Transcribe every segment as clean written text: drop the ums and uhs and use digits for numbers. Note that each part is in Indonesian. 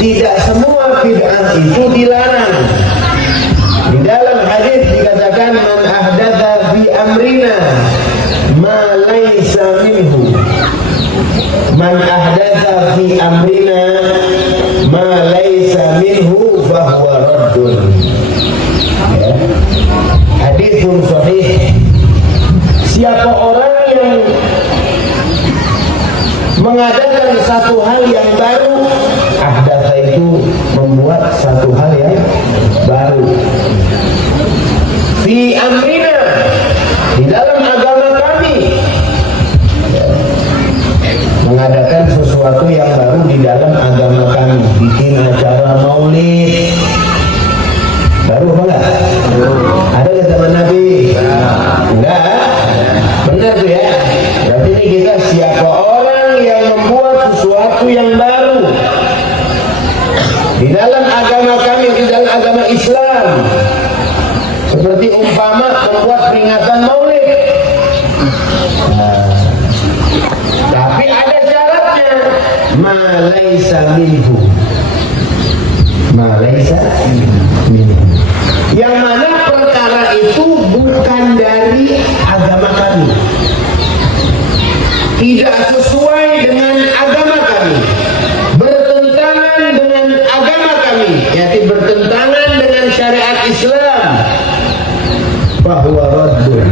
Tidak semua bid'ah itu dilarang. membuat peringatan maulid. Tapi ada syaratnya. Ma laisa minhu. Ma laisa minhu. Yang mana perkara itu bukan dari agama kami, tidak sesuai dengan agama kami, bertentangan dengan agama kami, yaitu bertentangan dengan syariat Islam, bahwa raddun,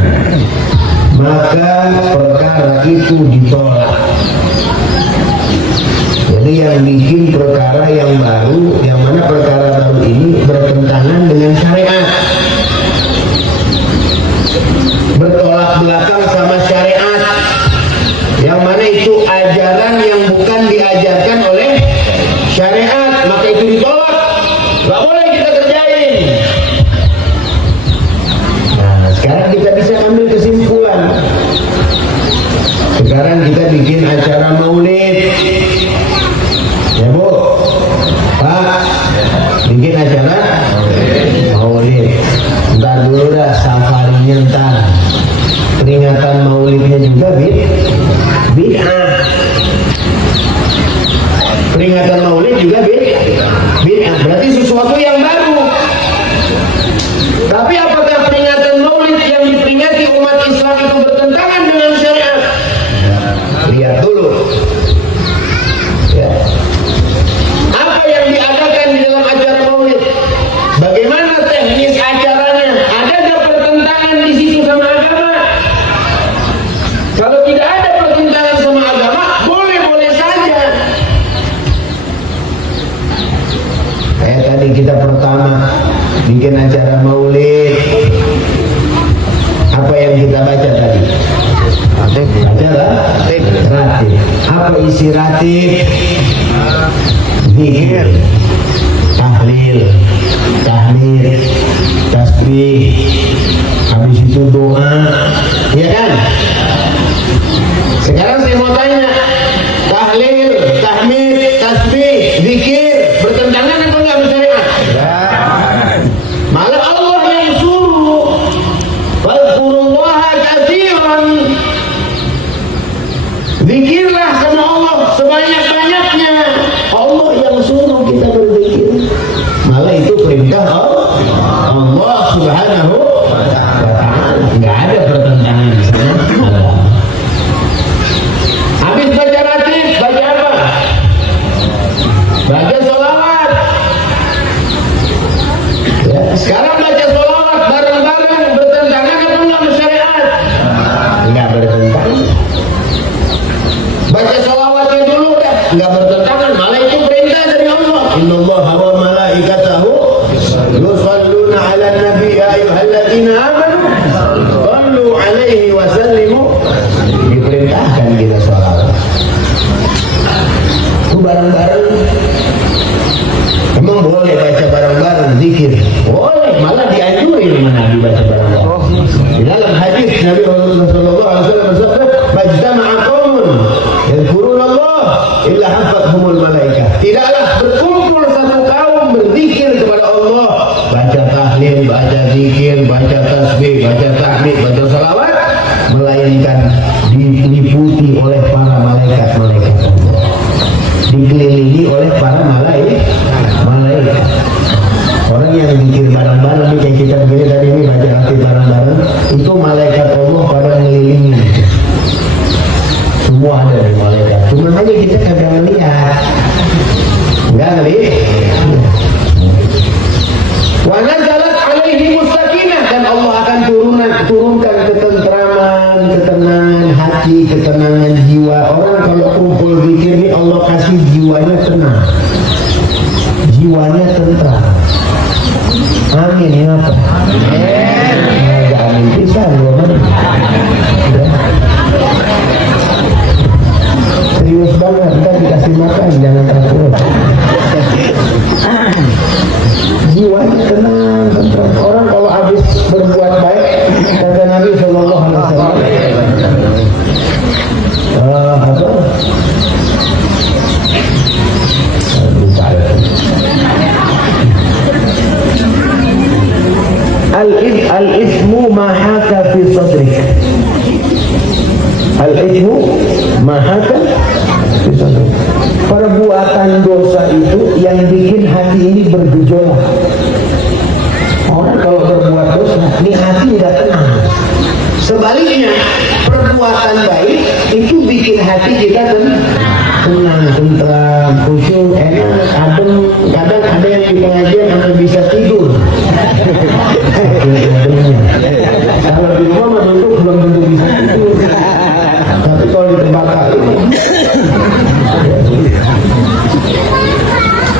maka perkara itu ditolak. Jadi yang bikin perkara yang baru, yang mana perkara baru ini bertentangan dengan syariat, bertolak belakang sama syariat, yang mana itu ajaran yang bukan diajarkan oleh syariat, maka itu ditolak, nggak boleh kita kerjain. Nah, sekarang kita bisa ambil kesimpulan. Sekarang kita bikin acara maulid, ya Bu, Pak, bikin acara maulid. Ntar dulu dah safarinya, ntar peringatan maulidnya juga bid'ah. Peringatan maulid juga bid'ah, berarti sesuatu yang baru. Tapi apakah peringatan maulid yang diperingati umat Islam itu bertentangan dengan syariat? Lihat dulu ya. Apa yang diadakan di dalam acara maulid, bagaimana teknis acaranya, ada nggak pertentangan di situ sama agama? Kalau tidak ada pertentangan sama agama, boleh-boleh saja. Kayak tadi kita pertama bikin acara maulid, apa yang kita baca tadi? Baca lah, ratib. Apa isi ratib? Zikir, tahlil, tahmid, tasbih, habis itu doa, ya kan? Sekarang saya mau tanya, tahlil, tahmid, tasbih, zikir bertentangan atau enggak dengan syariat? Malah Allah yang suruh, fadhkurullaha katsiran, zikirlah sama Allah sebanyak-banyaknya. Allah yang suruh kita berzikir, malah itu perintah Allah Subhanahu wa ta'ala, nggak ada pertentangan sama Allah. Habis baca ratib, baca apa? Baca sholawat ya. Sekarang baca sholawat bareng-bareng bertentangan atau enggak sama syariat? Enggak bertentangan. Baca sholawatnya dulu dah, enggak bertentangan, malah itu perintah dari Allah. Innallaha wa malaikatahu yusalluna 'alan nabi ya ayyuhalladzina amanu shallu 'alaihi wa sallimu. Diperintahkan kita sholawat. Itu bareng-bareng. Emang boleh baca bareng-bareng zikir? Boleh, malah dianjurin sama Nabi baca bareng-bareng. Di dalam hadis Nabi sallallahu alaihi wasallam bersabda, "Majtama'a qaumun yadhkurunallah illa hafathumul malaikah." Tidaklah berkumpul satu kaum berzikir kepada Allah, baca tahlil, baca zikir, baca tasbih, baca tahmid, baca salawat, melainkan diliputi oleh para malaikat-malaikat Allah, dikelilingi oleh para malaikat. Orang yang zikir bareng-bareng nih, kayak kita begini tadi ini baca hati bareng-bareng, itu malaikat Allah pada ngelilingi. Semua ada dari malaikat, cuma aja kita kagak melihat, enggak ngelihat. Wa nazalat alaihi mustakinah, dan Allah akan turunkan ketentraman, ketenangan hati, ketenangan jiwa. Orang kalau kumpul zikir ini Allah kasih jiwanya tenang, jiwanya tentram. Amin ya apa? Amin. Amin pisan loh man. Serius banget, kita dikasih makan, jangan takut. Jiwanya tenang, tentram. Orang kalau habis berbuat baik, kata Nabi Sallallahu Alaihi Wasallam, Al-ithmu ma haka fi sadrik. Al-ithmu ma haka fi sadrik. Perbuatan dosa itu yang bikin hati ini bergejolak. Orang kalau berbuat dosa, ini hati tidak tenang. Sebaliknya, perbuatan baik itu bikin hati kita tenang, tentram, khusyuk, enak, adem. Kadang ada yang di pengajian sampai bisa tidur. Kalau di rumah belum tentu bisa tidur. Tapi kalau di tempat lain,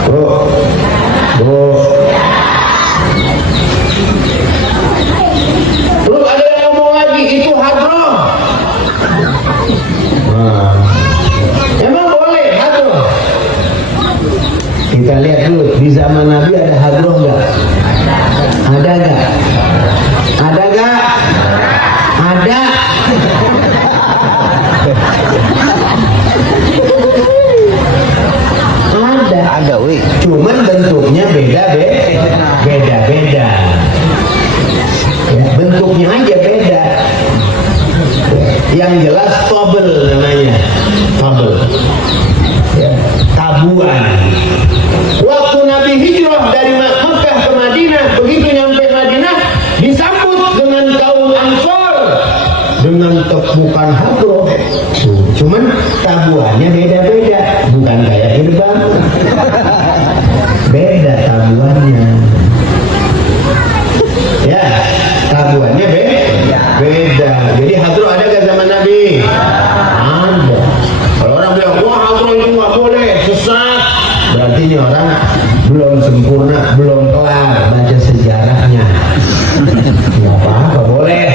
bro. Terus ada yang ngomong lagi, itu hadroh. Emang boleh hadroh? Kita lihat dulu, di zaman Nabi ada hadroh nggak? Ada nggak? Ada nggak? Ada. Ada, wih. Cuman bentuknya beda-beda. Ya, bentuknya aja beda. Yang jelas tobel namanya, tobel. Ya, tabuan. Waktu Nabi hijrah dari Makkah ke Madinah, begitu nyampe Madinah disambut dengan kaum Ansor dengan tepukan hadroh. Cuman tabuannya beda-beda, bukan kayak gerbang. Beda tabuannya. Ya, tabuannya beda. Jadi hadroh ada gak zaman Nabi? Ada. Kalau orang bilang, wah hadroh itu gak boleh, sesat, berarti ini orang belum sempurna, belum kelar baca sejarahnya. Gak apa-apa, boleh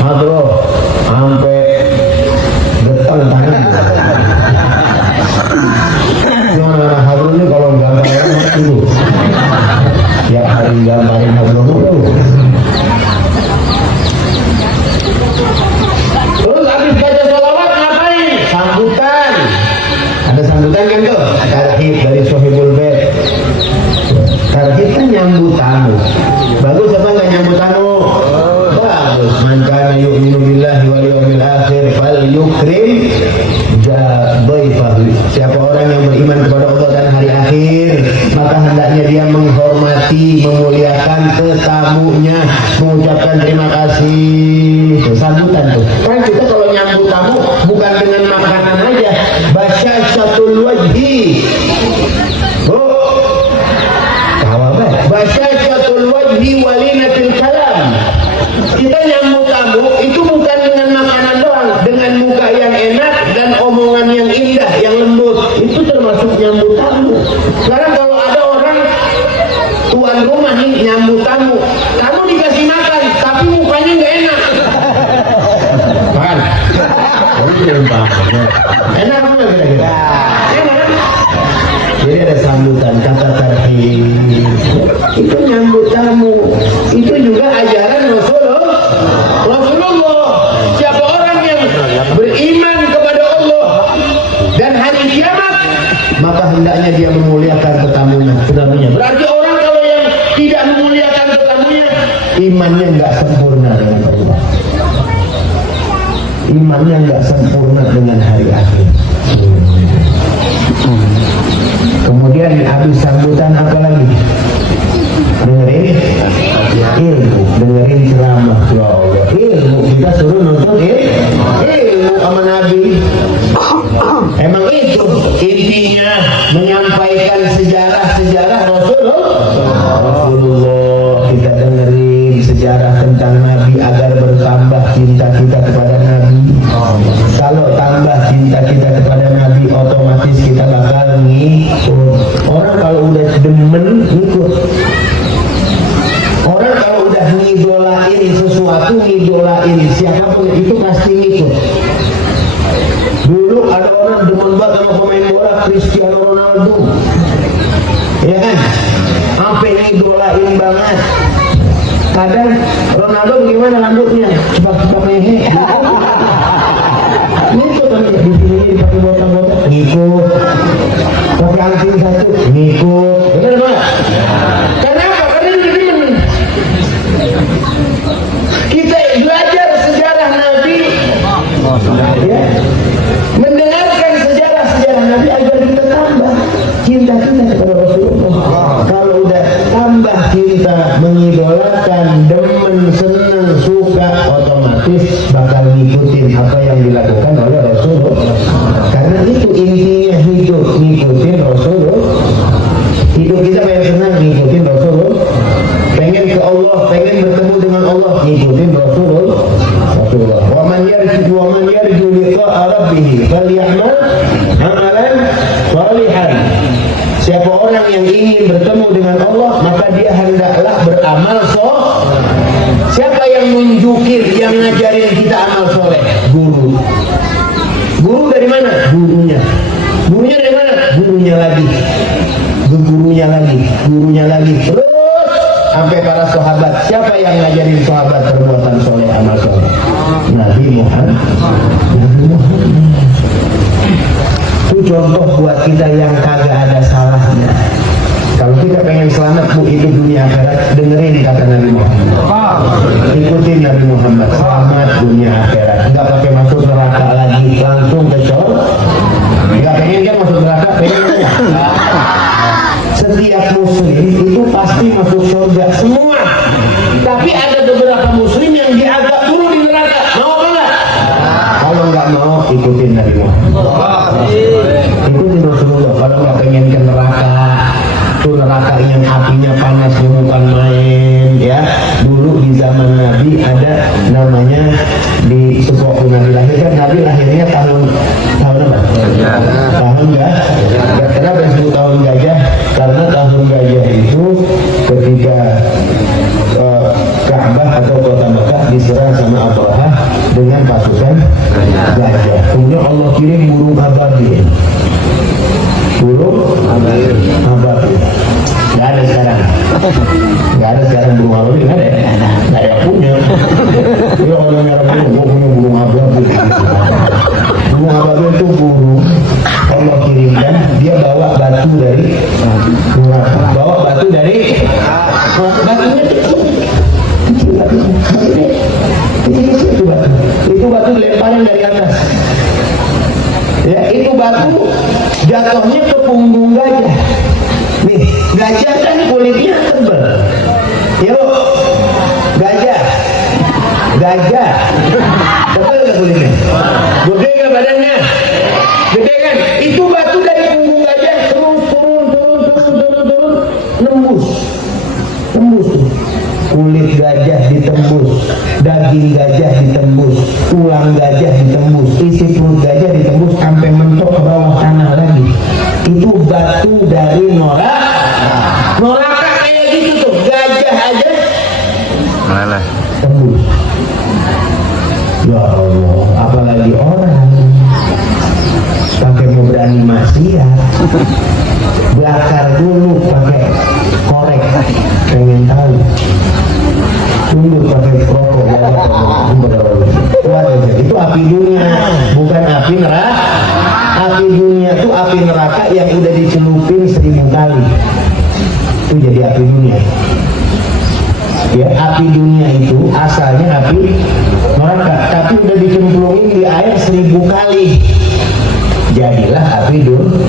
hadroh sampai getol tangan. Cuma anak hadroh ini kalau gambar orang dulu, tiap hari gambarin hadroh dulu. Terus habis baca sholawat ngapain? Sambutan. Ada sambutan kan tuh? Tarhib dari Sohibul Bait. Tarhib kan nyambut tamu. Bagus apa nggak nyambut tamu? Bagus. Man kana yu'minu billahi wal yawmil akhir falyukrim dhaifahu. Siapa orang yang beriman kepada Allah dan hari akhir, maka hendaknya dia menghormati, memuliakan tetamunya, mengucapkan terima kasih. Itu sambutan tuh. Kan kita kalau nyambut tamu bukan dengan makanan aja, basyashatul wajhi. Basyashatul wajhi walinatil kalam. Kita nyambut tamu itu bukan dengan makanan doang, dengan muka yang enak dan omongan yang indah, yang lembut. Itu termasuk nyambut tamu. Sekarang kalau ada orang tuan rumah nih nyambut tamu, kamu dikasih makan tapi mukanya nggak enak. Kan? Enak apa kira-kira? Enak. Jadi ada sambutan, kata tarhib. Itu nyambut tamu. Itu juga ajaran Rasulullah. Siapa orang yang beriman kepada Allah dan hari kiamat, maka hendaknya dia memuliakan tetamunya. Berarti orang kalau yang tidak memuliakan tetamunya, imannya nggak sempurna dengan Allah. Imannya nggak sempurna dengan hari akhir. Kemudian habis sambutan apa lagi? Dengerin ilmu, dengerin ceramah. Ya Allah, ilmu kita suruh nonton ilmu sama Nabi. Emang itu intinya, menyampaikan sejarah Rasulullah. Kita dengerin sejarah tentang Nabi agar bertambah cinta kita kepada Nabi. Kalau tambah cinta kita kepada Nabi, otomatis kita bakal ngikut. Orang kalau udah demen ngikut. Orang kalau udah ngidolain sesuatu, ngidolain siapapun itu pasti ngikut. Dulu ada orang demen banget sama pemain bola Cristiano Ronaldo, ya kan? Sampai ngidolain banget. Kadang Ronaldo gimana rambutnya? Cepat-cepat lehe. Ngikut aja di sini dipakai botak-botak, ngikut. Pakai anting satu, ngikut. Benar nggak? Karena apa? Karena ini demen. idolakan, demen, senang, suka, otomatis bakal ngikutin apa yang dilakukan oleh Rasulullah. Karena itu intinya hidup, ngikutin Rasulullah. Hidup kita pengen senang, ngikutin Rasulullah. Pengen ke Allah, pengen bertemu dengan Allah, ngikutin Rasulullah. Wa man yarju liqa'a rabbih falyamal amalan shalihan. Siapa orang yang ingin bertemu dengan Allah, maka dia hendaklah beramal soleh. Siapa yang nunjukin, yang ngajarin kita amal soleh? Guru. Guru dari mana? Gurunya. Gurunya dari mana? Gurunya lagi. Gurunya lagi. Gurunya lagi. Terus sampai para sahabat. Siapa yang ngajarin sahabat perbuatan soleh, amal soleh? Nabi Muhammad. Nabi Muhammad. Itu contoh buat kita yang kagak ada salahnya. Kalau kita pengen selamat bu, hidup dunia akhirat, dengerin kata Nabi Muhammad. Ikutin Nabi Muhammad, selamat dunia akhirat. Enggak pakai masuk neraka lagi, langsung ke surga. Enggak pengen kan masuk neraka, pengennya. Setiap muslim itu pasti masuk surga semua. Tapi ada beberapa muslim yang diagak dulu di neraka. Mau apa enggak? Kalau enggak mau, ikutin Nabi Muhammad. Ikutin Rasulullah. Kalau enggak pengen ke neraka, tuh neraka yang apinya panas bukan main ya. Dulu di zaman Nabi ada namanya, di sebelum Nabi lahir kan, Nabi lahirnya tahun apa? Tahun enggak? Kenapa disebut tahun gajah? Karena tahun gajah itu ketika Ka'bah atau kota Mekah diserang sama Abrahah dengan pasukan gajah. Kemudian Allah kirim burung ababil. Burung ababil. Nggak ada sekarang. Nggak ada sekarang burung ababil, nggak ada. Nggak ada punya. Dia orang yang punya, gue punya burung ababil. Burung ababil itu burung Allah kirimkan, dia bawa batu dari neraka. Bawa batu dari batunya itu batu dilemparin dari atas. Ya, itu batu jatuhnya ke punggung gajah. Nih, gajah kan kulitnya tebal. Yuk, gajah. Tebal nggak kulitnya? Gede nggak badannya? Gede kan? Itu batu dari punggung gajah terus turun, nembus tuh. Kulit gajah ditembus, daging gajah ditembus, tulang gajah ditembus, isi perut gajah ditembus sampai mentok ke bawah tanah lagi. Itu batu dari neraka kayak gitu tuh, gajah aja malah tembus. Ya Allah, apalagi orang pakai mau berani maksiat, bakar dulu pakai korek, pengen tahu, tunduk pakai rokok, itu api dunia, bukan api neraka. Api dunia itu api neraka yang udah dicelupin 1000 kali, itu jadi api dunia. Ya, api dunia itu asalnya api neraka, tapi udah dicemplungin di air 1000 kali. Jadilah api dunia.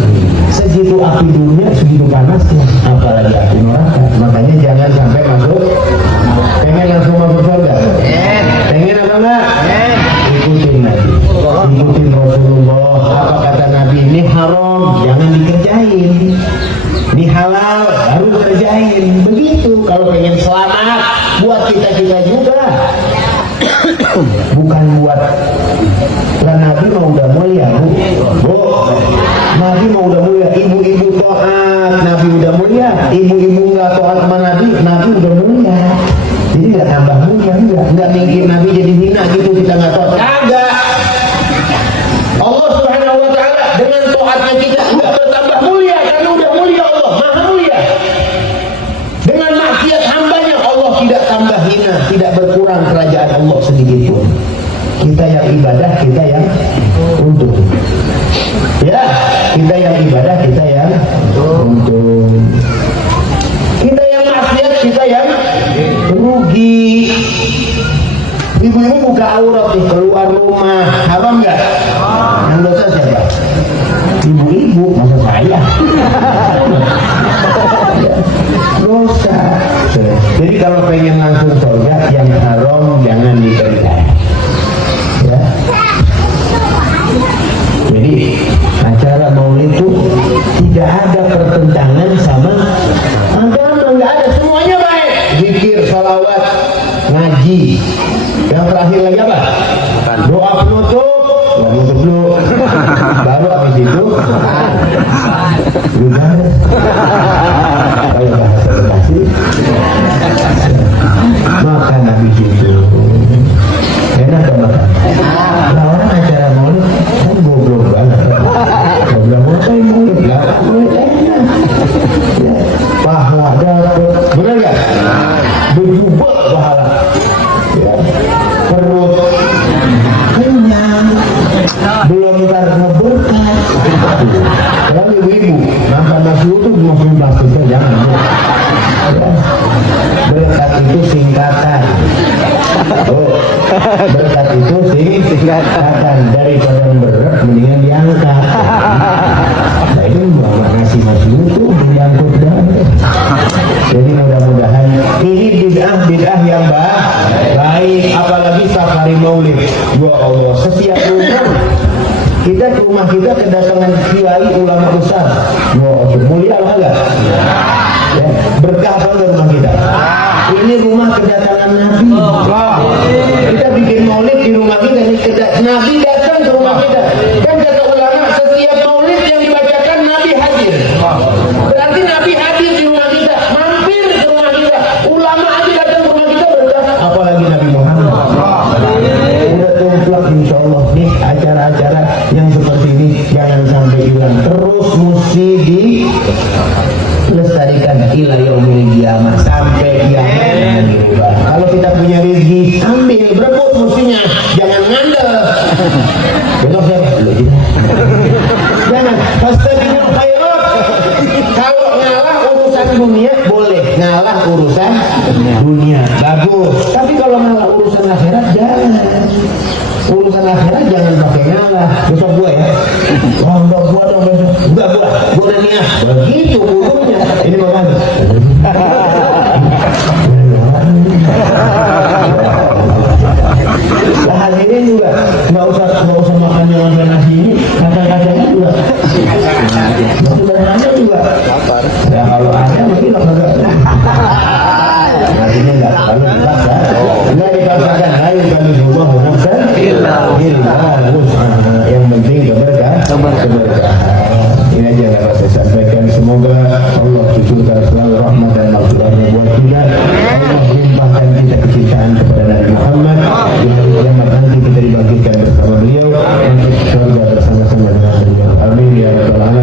Segitu api dunia, segitu panasnya, apalagi api neraka. Makanya jangan sampai masuk. Pengen langsung masuk surga? Pengen apa enggak? Ikutin Nabi, ikutin Rasulullah. Apa kata Nabi? Ini haram, jangan dikerjain. Ini halal, baru kerjain. Begitu kalau pengen selamat buat kita juga. Bukan buat lah. Nabi mau udah mulia, bu. Nabi mau udah mulia, ibu-ibu taat, Nabi udah mulia. Ibu-ibu nggak taat sama Nabi udah mulia. Jadi nggak tambah mulia, nggak mikir Nabi jadi hina gitu, kita nggak taat. Kagak. Allah Subhanahu Wa Taala dengan taatnya kita nggak bertambah mulia, karena udah mulia Allah, maha mulia. Dengan maksiat hambanya Allah tidak tambah hina, tidak berkurang kerajaan Allah sedikit pun. Kita yang ibadah, kita yang untung. Ya, kita yang ibadah, kita yang untung. Kita yang maksiat, kita yang rugi. Ibu-ibu buka aurat nih, keluar rumah, haram nggak? Yang dosa siapa? Ibu-ibu, masa saya? Dosa. Jadi kalau pengen langsung surga, yang haram jangan dikerjakan. Ya. Jadi acara maulid itu tidak ada pertentangan sama agama, nggak ada, semuanya baik. Zikir, salawat, ngaji. Yang terakhir lagi apa? Doa penutup. Doa penutup dulu. Baru habis itu udah. Kalau bahasa Bekasi makan habis itu enak gak makan? Nah, orang acara maulid kan goblok banget. Goblok ngapain maulid? Lah maulid enak. Pahala dapet, bener gak? Berjubel pahala. Ya. Perut kenyang, belum ntar ngeberkah. Kalau ibu-ibu makan nasi utuh masukin plastiknya jangan. Ya. Berkat itu singkatan. Oh, berkat itu singkatan, daripada berat mendingan diangkat. Nah itu ngasih itu diangkut dah. Jadi mudah-mudahan ini bid'ah yang baik, apalagi safari maulid. Ya Allah, setiap kita ke rumah kita kedatangan kiai ulama besar. Ya Allah, mulia apa enggak? Ya, berkah apa rumah kita? Ini rumah kedatangan Nabi. Kita bikin maulid di rumah kita, Nabi datang ke rumah kita. Kan kata ulama, setiap maulid yang dibacakan Nabi hadir. Berarti Nabi hadir di rumah kita, mampir ke rumah kita. Ulama hadir datang ke rumah kita berkah. Apalagi Nabi Muhammad. Udah tumplak insya Allah nih acara-acara yang seperti ini jangan sampai hilang. Terus mesti dilestarikan ila yaumil qiyamah, sampai kiamat dirubah. Kalau kita punya rezeki, ambil, berebut mestinya, jangan ngandel. Besok saya jangan fastabiqul khairat. Kalau ngalah urusan dunia boleh, ngalah urusan dunia bagus. Tapi kalau ngalah urusan akhirat jangan. Urusan akhirat jangan pakai ngalah. Besok gua ya. Wah, enggak gua dong besok. Enggak gua udah niat. Begitu hukumnya. Ini makanya. Nah, hadirin juga nggak usah makan yang nasi ini, kacang-kacangnya juga. Sederhana juga. Ya kalau ada mungkin agak. Nasinya nggak terlalu dipaksa. Nggak dipaksakan. Ayo kami coba menafsir. Yang penting keberkahan. Ini aja yang dapat saya sampaikan. Semoga Allah cucurkan selalu rahmat dan maghfirahnya buat kita. Allah limpahkan kita kecintaan kepada Nabi Muhammad. Di hari kiamat nanti kita dibangkitkan bersama beliau untuk surga bersama-sama dengan beliau. Amin ya rabbal alamin.